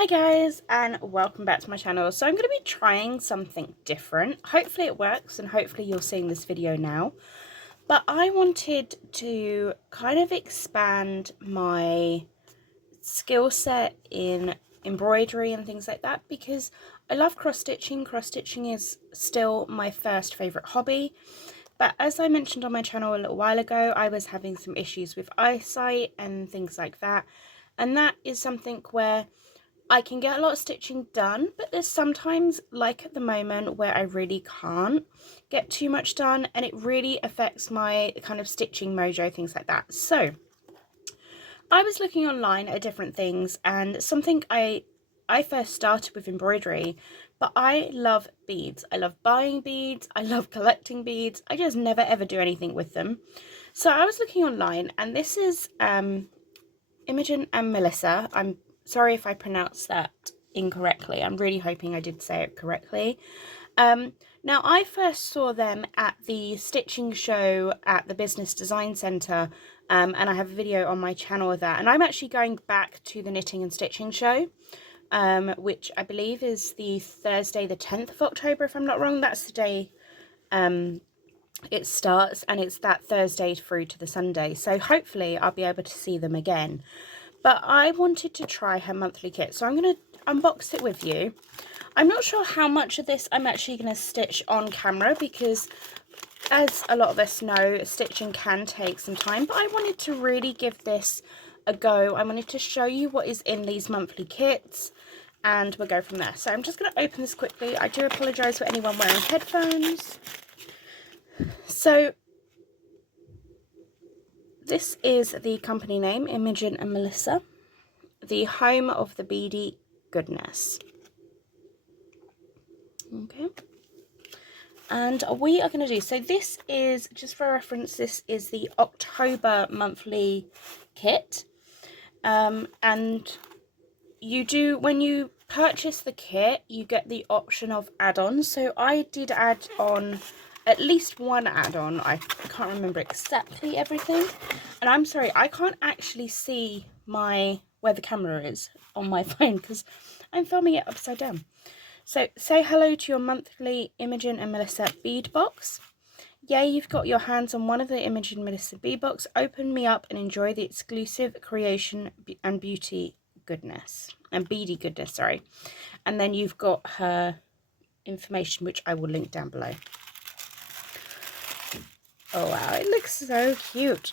Hi guys, and welcome back to my channel. So I'm going to be trying something different. Hopefully it works and hopefully you're seeing this video now. But I wanted to kind of expand my skill set in embroidery and things like that because I love cross-stitching. Cross-stitching is still my first favourite hobby. But as I mentioned on my channel a little while ago, I was having some issues with eyesight and things like that. And that is something where I can get a lot of stitching done, but there's sometimes, like at the moment, where I really can't get too much done and it really affects my kind of stitching mojo, things like that. So I was looking online at different things, and something I first started with embroidery, but I love beads. I love buying beads, I love collecting beads. I just never ever do anything with them. So I was looking online, and this is Imogen and Melissa. I'm sorry if I pronounced that incorrectly. I'm really hoping I did say it correctly. Now, I first saw them at the stitching show at the Business Design Centre, and I have a video on my channel of that. And I'm actually going back to the knitting and stitching show, which I believe is the Thursday the 10th of October, if I'm not wrong. That's the day it starts, and it's that Thursday through to the Sunday. So hopefully I'll be able to see them again. But I wanted to try her monthly kit, so I'm going to unbox it with you. I'm not sure how much of this I'm actually going to stitch on camera because, as a lot of us know, stitching can take some time, but I wanted to really give this a go. I wanted to show you what is in these monthly kits, and we'll go from there. So I'm just going to open this quickly. I do apologise for anyone wearing headphones. So this is the company name, Imogen and Melissa, the home of the beady goodness. Okay, and we are going to do, so this is, just for reference, this is the October monthly kit, and you do, when you purchase the kit, you get the option of add-ons. So I did add on at least one add-on. I can't remember exactly everything, and I'm sorry, I can't actually see where the camera is on my phone because I'm filming it upside down. So say hello to your monthly Imogen and Melissa bead box. Yay, you've got your hands on one of the Imogen and Melissa bead box. Open me up and enjoy the exclusive creation and beauty goodness, and beady goodness, sorry. And then you've got her information, which I will link down below. Oh wow, it looks so cute.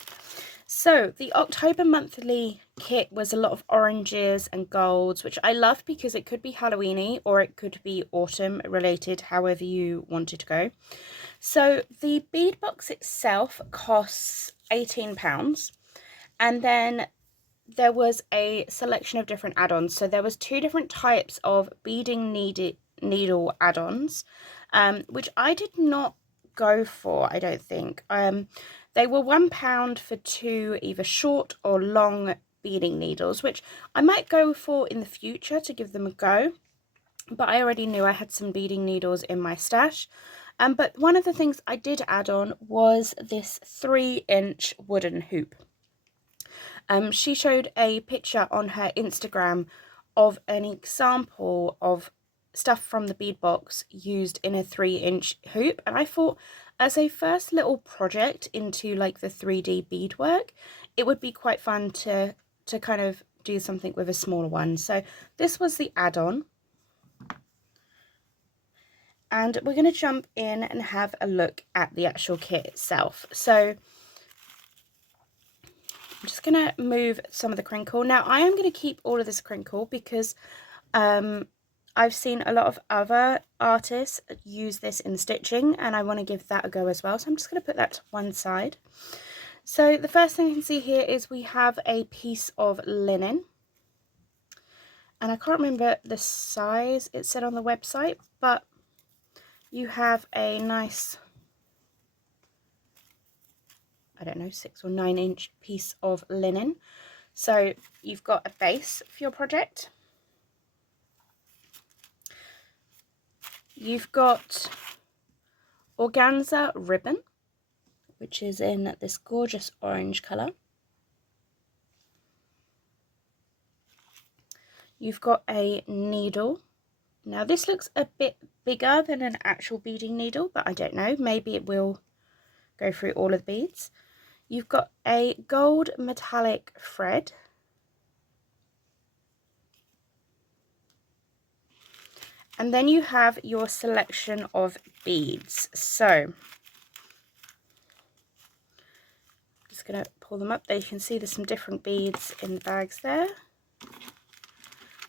So the October monthly kit was a lot of oranges and golds, which I loved because it could be Halloweeny or it could be autumn related, however you wanted to go. So the bead box itself costs £18, and then there was a selection of different add-ons. So there was two different types of beading needle add-ons, which I did not go for, I don't think. They were £1 for two either short or long beading needles, which I might go for in the future to give them a go, but I already knew I had some beading needles in my stash. But one of the things I did add on was this 3-inch wooden hoop. She showed a picture on her Instagram of an example of stuff from the bead box used in a 3-inch hoop, and I thought, as a first little project into like the 3D beadwork, it would be quite fun to kind of do something with a smaller one. So this was the add-on, and we're going to jump in and have a look at the actual kit itself. So I'm just going to move some of the crinkle. Now I am going to keep all of this crinkle because I've seen a lot of other artists use this in stitching, and I want to give that a go as well. So I'm just going to put that to one side. So the first thing you can see here is we have a piece of linen. And I can't remember the size it said on the website, but you have a nice, I don't know, 6 or 9-inch piece of linen. So you've got a base for your project. You've got organza ribbon, which is in this gorgeous orange colour. You've got a needle. Now this looks a bit bigger than an actual beading needle, but I don't know, maybe it will go through all of the beads. You've got a gold metallic thread. And then you have your selection of beads. So, just going to pull them up there. You can see there's some different beads in the bags there.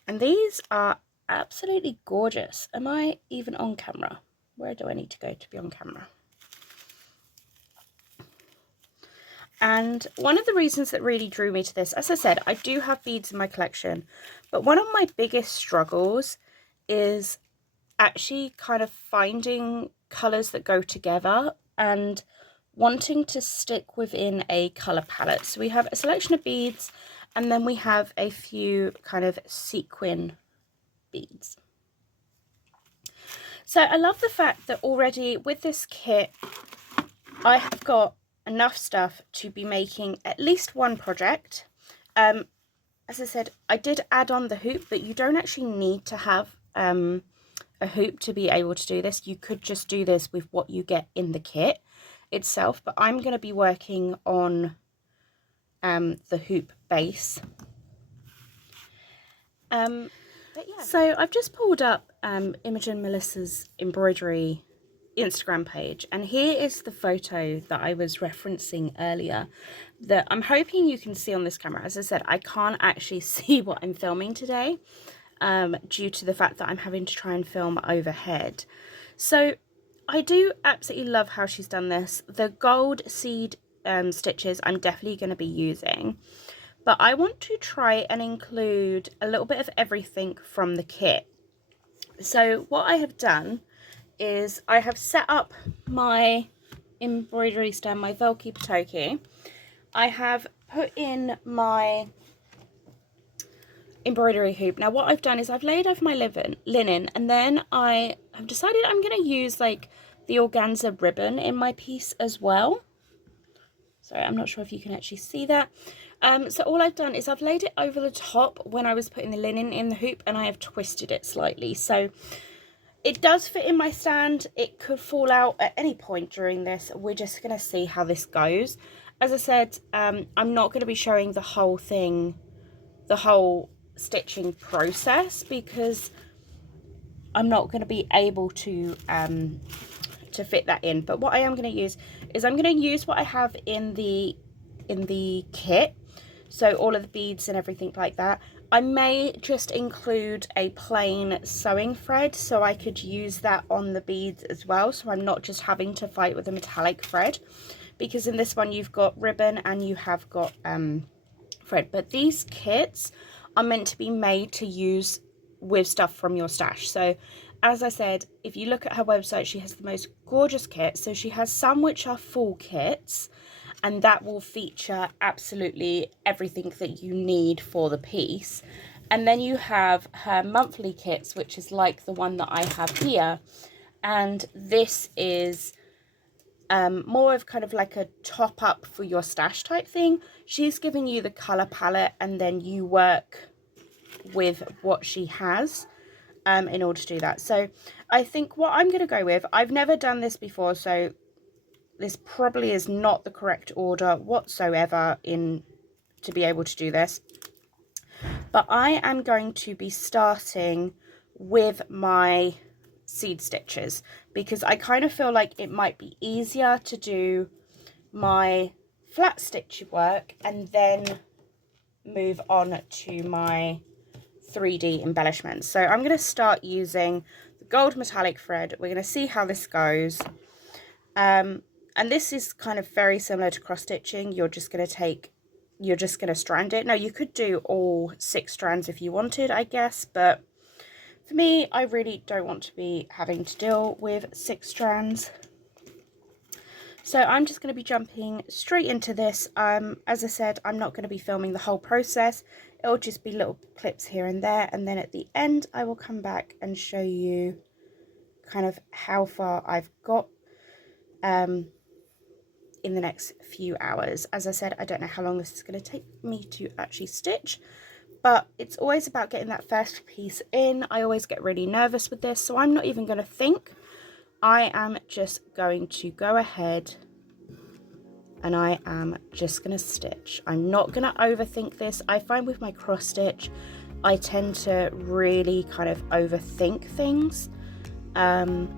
And these are absolutely gorgeous. Am I even on camera? Where do I need to go to be on camera? And one of the reasons that really drew me to this, as I said, I do have beads in my collection, but one of my biggest struggles is actually kind of finding colours that go together and wanting to stick within a colour palette. So we have a selection of beads, and then we have a few kind of sequin beads. So I love the fact that already with this kit, I have got enough stuff to be making at least one project. As I said, I did add on the hoop, but you don't actually need to have a hoop to be able to do this. You could just do this with what you get in the kit itself, but I'm going to be working on the hoop base. Yeah. So I've just pulled up Imogen Melissa's embroidery Instagram page, and here is the photo that I was referencing earlier that I'm hoping you can see on this camera. As I said, I can't actually see what I'm filming today due to the fact that I'm having to try and film overhead. So I do absolutely love how she's done this. The gold seed stitches I'm definitely going to be using, but I want to try and include a little bit of everything from the kit. So what I have done is I have set up my embroidery stand, my Velky Potoki. I have put in my embroidery hoop. Now what I've done is I've laid over my linen, and then I have decided I'm going to use like the organza ribbon in my piece as well. Sorry, I'm not sure if you can actually see that. So all I've done is I've laid it over the top when I was putting the linen in the hoop, and I have twisted it slightly. So it does fit in my stand. It could fall out at any point during this. We're just going to see how this goes. As I said, I'm not going to be showing the whole thing, the whole stitching process, because I'm not going to be able to fit that in. But what I am going to use is I'm going to use what I have in the kit, so all of the beads and everything like that. I may just include a plain sewing thread so I could use that on the beads as well, so I'm not just having to fight with a metallic thread, because in this one you've got ribbon and you have got thread. But these kits are meant to be made to use with stuff from your stash. So as I said, if you look at her website, she has the most gorgeous kits. So she has some which are full kits, and that will feature absolutely everything that you need for the piece. And then you have her monthly kits, which is like the one that I have here, and this is more of kind of like a top up for your stash type thing. She's giving you the color palette, and then you work with what she has in order to do that. So I think what I'm going to go with, I've never done this before, so this probably is not the correct order whatsoever to be able to do this, but I am going to be starting with my seed stitches, because I kind of feel like it might be easier to do my flat stitch work and then move on to my 3D embellishments. So I'm going to start using the gold metallic thread. We're going to see how this goes. And this is kind of very similar to cross stitching. You're just going to strand it. Now you could do all 6 strands if you wanted, I guess, but for me, I really don't want to be having to deal with 6 strands. So I'm just going to be jumping straight into this. As I said, I'm not going to be filming the whole process. It'll just be little clips here and there, and then at the end I will come back and show you kind of how far I've got in the next few hours. As I said, I don't know how long this is going to take me to actually stitch, but it's always about getting that first piece in. I always get really nervous with this, so I'm not even going to think. I am just going to go ahead and I am just going to stitch. I'm not going to overthink this. I find with my cross stitch, I tend to really kind of overthink things and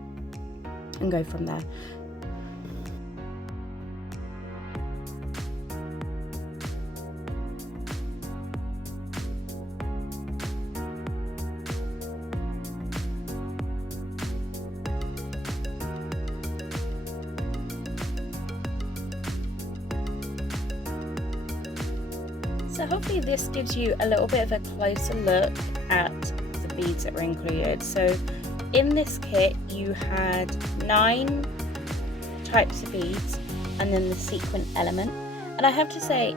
go from there. So hopefully this gives you a little bit of a closer look at the beads that were included. So in this kit you had 9 types of beads and then the sequin element. And I have to say,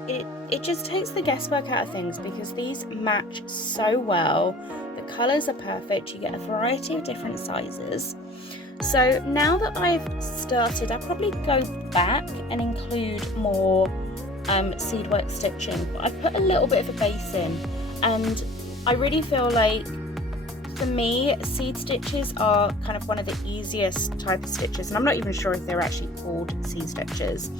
it just takes the guesswork out of things because these match so well. The colours are perfect, you get a variety of different sizes. So now that I've started, I'll probably go back and include more seed work stitching, but I put a little bit of a base in, and I really feel like for me seed stitches are kind of one of the easiest type of stitches, and I'm not even sure if they're actually called seed stitches,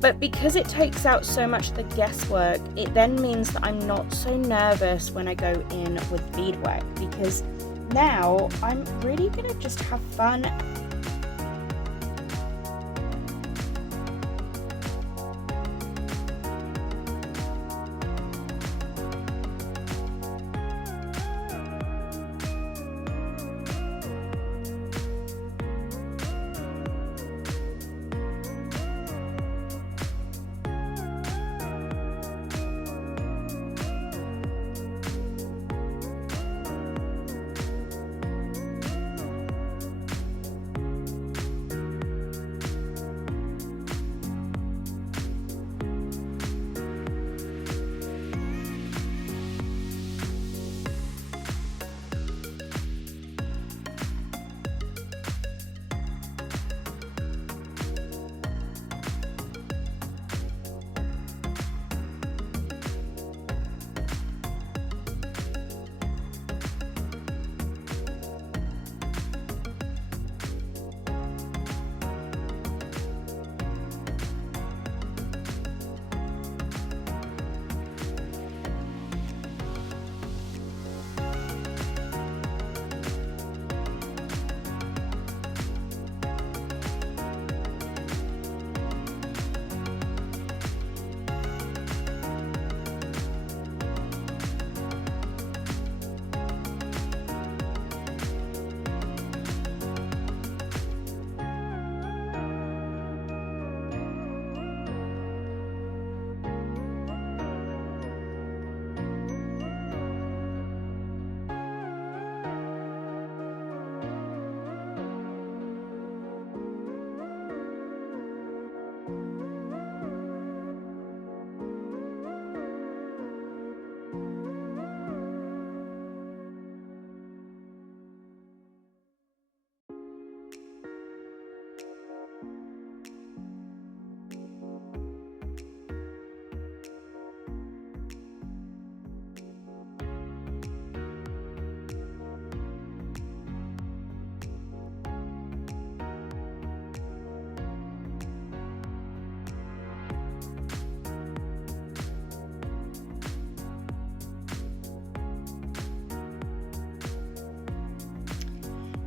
but because it takes out so much of the guesswork, it then means that I'm not so nervous when I go in with beadwork, because now I'm really gonna just have fun.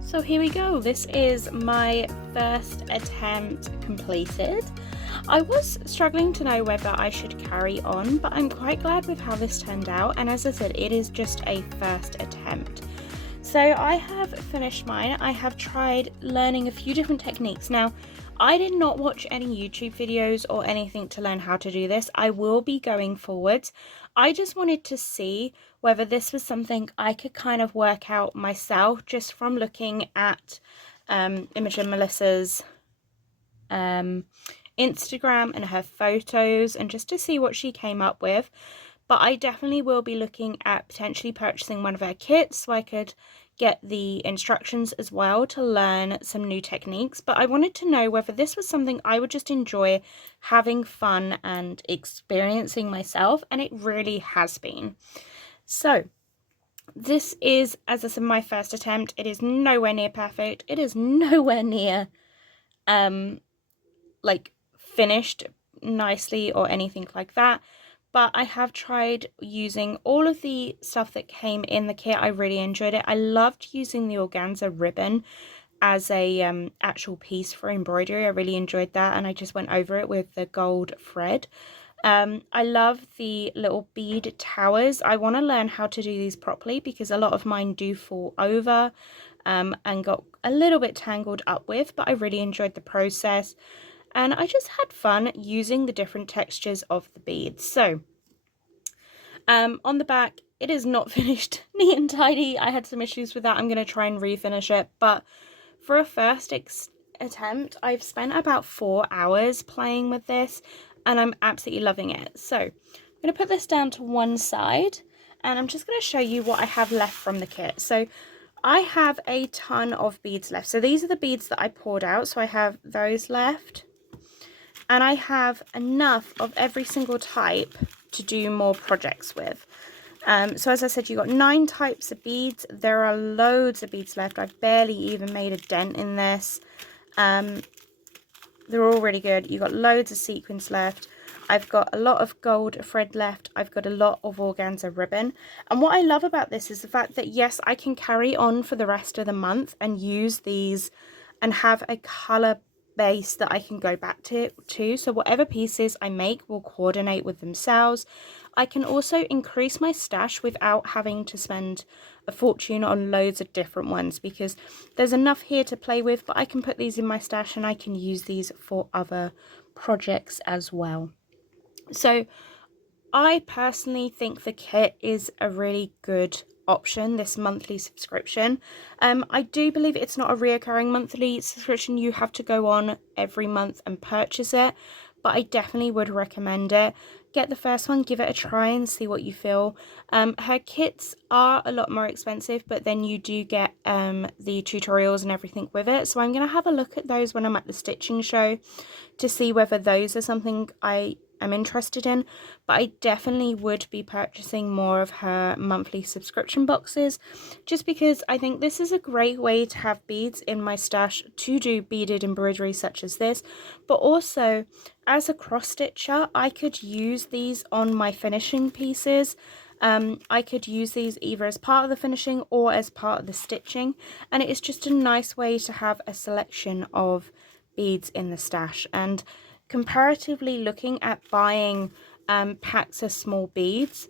So here we go, this is my first attempt completed. I was struggling to know whether I should carry on, but I'm quite glad with how this turned out, and as I said, it is just a first attempt. So I have finished mine. I have tried learning a few different techniques. Now, I did not watch any YouTube videos or anything to learn how to do this. I will be going forwards. I just wanted to see whether this was something I could kind of work out myself just from looking at Imogen Melissa's Instagram and her photos, and just to see what she came up with. but I definitely will be looking at potentially purchasing one of her kits so I could get the instructions as well to learn some new techniques. But I wanted to know whether this was something I would just enjoy having fun and experiencing myself, and it really has been. So this is, as I said, my first attempt. It is nowhere near perfect. It is nowhere near like finished nicely or anything like that, but I have tried using all of the stuff that came in the kit. I really enjoyed it. I loved using the organza ribbon as a actual piece for embroidery. I really enjoyed that, and I just went over it with the gold thread. I love the little bead towers. I want to learn how to do these properly because a lot of mine do fall over and got a little bit tangled up with, but I really enjoyed the process. And I just had fun using the different textures of the beads. So on the back, it is not finished neat and tidy. I had some issues with that. I'm going to try and refinish it. But for a first attempt, I've spent about 4 hours playing with this, and I'm absolutely loving it. So I'm going to put this down to one side, and I'm just going to show you what I have left from the kit. So I have a ton of beads left. So these are the beads that I poured out. So I have those left. And I have enough of every single type to do more projects with. So as I said, you've got 9 types of beads. There are loads of beads left. I've barely even made a dent in this. They're all really good. You've got loads of sequins left. I've got a lot of gold thread left. I've got a lot of organza ribbon. And what I love about this is the fact that, yes, I can carry on for the rest of the month and use these and have a colour base that I can go back to. So whatever pieces I make will coordinate with themselves. I can also increase my stash without having to spend a fortune on loads of different ones, because there's enough here to play with, but I can put these in my stash and I can use these for other projects as well. So I personally think the kit is a really good option, this monthly subscription. I do believe it's not a reoccurring monthly subscription. You have to go on every month and purchase it, but I definitely would recommend it. Get the first one, give it a try and see what you feel. Her kits are a lot more expensive, but then you do get the tutorials and everything with it. So I'm going to have a look at those when I'm at the stitching show to see whether those are something I'm interested in, but I definitely would be purchasing more of her monthly subscription boxes, just because I think this is a great way to have beads in my stash to do beaded embroidery such as this, but also as a cross stitcher I could use these on my finishing pieces. I could use these either as part of the finishing or as part of the stitching, and it is just a nice way to have a selection of beads in the stash. And comparatively, looking at buying packs of small beads,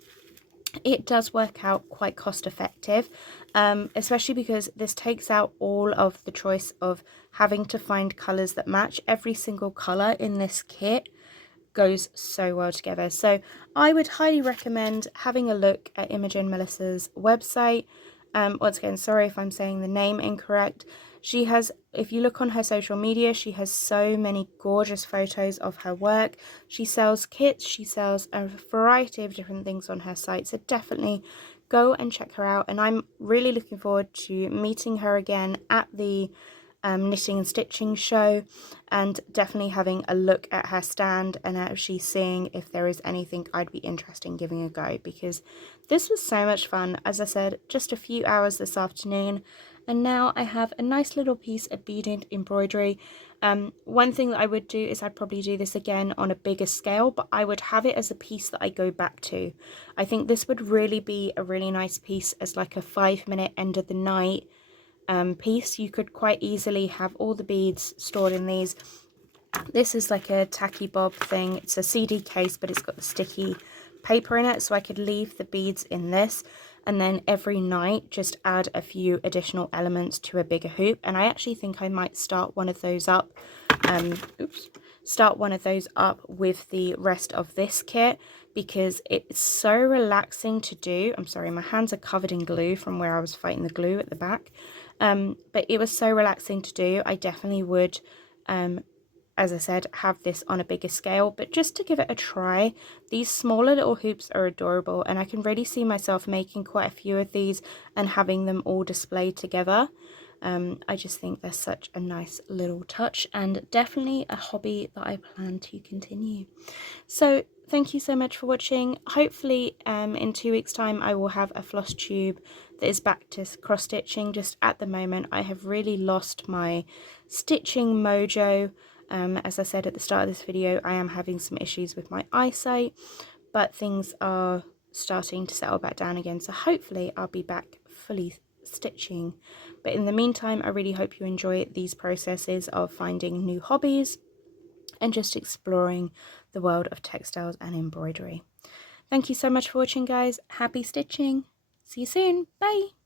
it does work out quite cost effective, especially because this takes out all of the choice of having to find colours that match. Every single colour in this kit goes so well together. So I would highly recommend having a look at Imogen Melissa's website. Once again, sorry if I'm saying the name incorrect. She has, if you look on her social media, she has so many gorgeous photos of her work. She sells kits, she sells a variety of different things on her site, so definitely go and check her out. And I'm really looking forward to meeting her again at the knitting and stitching show, and definitely having a look at her stand and actually seeing if there is anything I'd be interested in giving a go, because this was so much fun. As I said, just a few hours this afternoon, and now I have a nice little piece of beaded embroidery. One thing that I would do is I'd probably do this again on a bigger scale, but I would have it as a piece that I go back to. I think this would really be a really nice piece as like a 5-minute end of the night piece. You could quite easily have all the beads stored in these. This is like a tacky bob thing. It's a CD case, but it's got the sticky paper in it, so I could leave the beads in this, and then every night just add a few additional elements to a bigger hoop. And I actually think I might start one of those up with the rest of this kit, because it's so relaxing to do. I'm sorry, my hands are covered in glue from where I was fighting the glue at the back, but it was so relaxing to do. I definitely would as I said, have this on a bigger scale, but just to give it a try. These smaller little hoops are adorable, and I can really see myself making quite a few of these and having them all displayed together. I just think they're such a nice little touch, and definitely a hobby that I plan to continue. So thank you so much for watching. Hopefully in 2 weeks time I will have a floss tube that is back to cross stitching. Just at the moment I have really lost my stitching mojo. As I said at the start of this video, I am having some issues with my eyesight, but things are starting to settle back down again, so hopefully I'll be back fully stitching. But in the meantime, I really hope you enjoy these processes of finding new hobbies and just exploring the world of textiles and embroidery. Thank you so much for watching, guys. Happy stitching. See you soon. Bye.